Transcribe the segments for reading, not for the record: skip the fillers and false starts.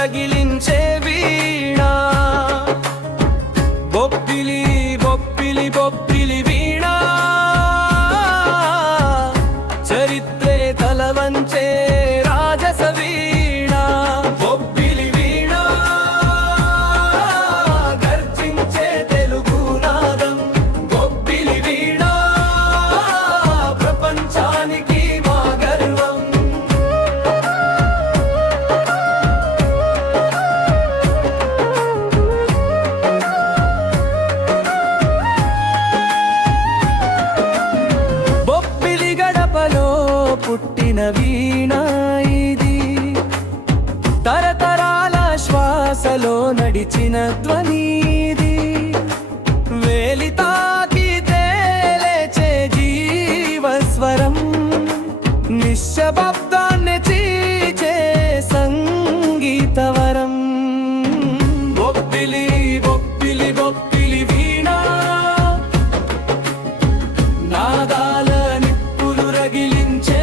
రగిలించే వీణ బొప్పిలి బొప్పిలి బొప్పిలి వీణ చరిత్రే తలవంచే రాజస వీణ బొప్పిలి వీణ గర్జించే తెలుగు నాదం బొప్పిలి వీణ ప్రపంచానికి మా గర్వం పుట్టిన వీణ ఇది తరతరాల శ్వాసలో నడిచిన ధ్వనిది వేలి తాకితే లేచే జీవస్వరం నిశ్శబ్దాన్ని చీచే సంగీతవరం బొప్పిలి బొప్పిలి బొప్పిలి వీణ నాదాల నిప్పులు రగిలించే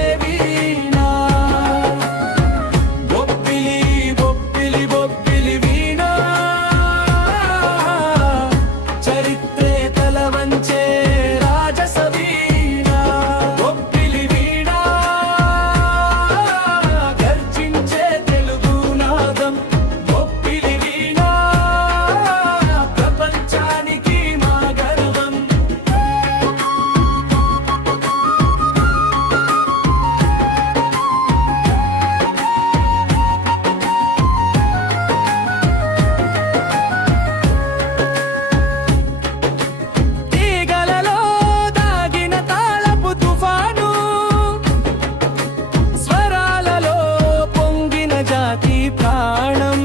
ప్రాణం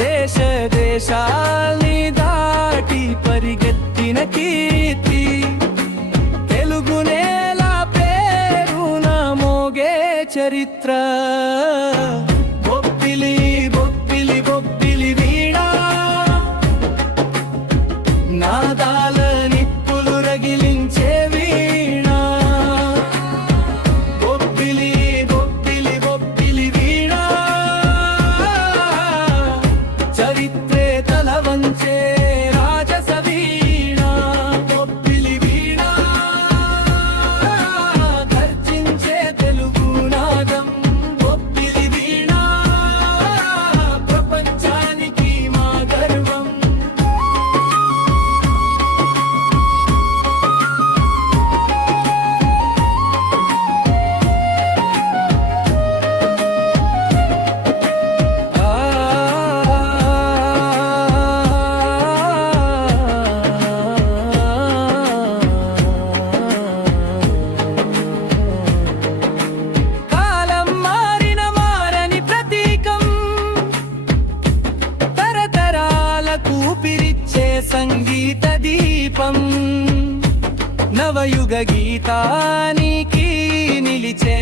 దేశ దేశాల్ని దాటి పరిగెత్తిన కీర్తి తెలుగు నేల పేరున మోగే చరిత్ర బొప్పిలి బొప్పిలి బొప్పిలి వీణ నాదాల నిప్పులు రగిలించే వీణ బొప్పిలి బొప్పిలి బొప్పిలి వీణ చరిత్రే తలవంచే రాజస వీణ బొప్పిలి వీణ గర్జించే తెలుగు నాదం బొప్పిలి వీణ ప్రపంచానికి మా గర్వం సంగీత దీపం నవయుగ గీతానికి నిలిచే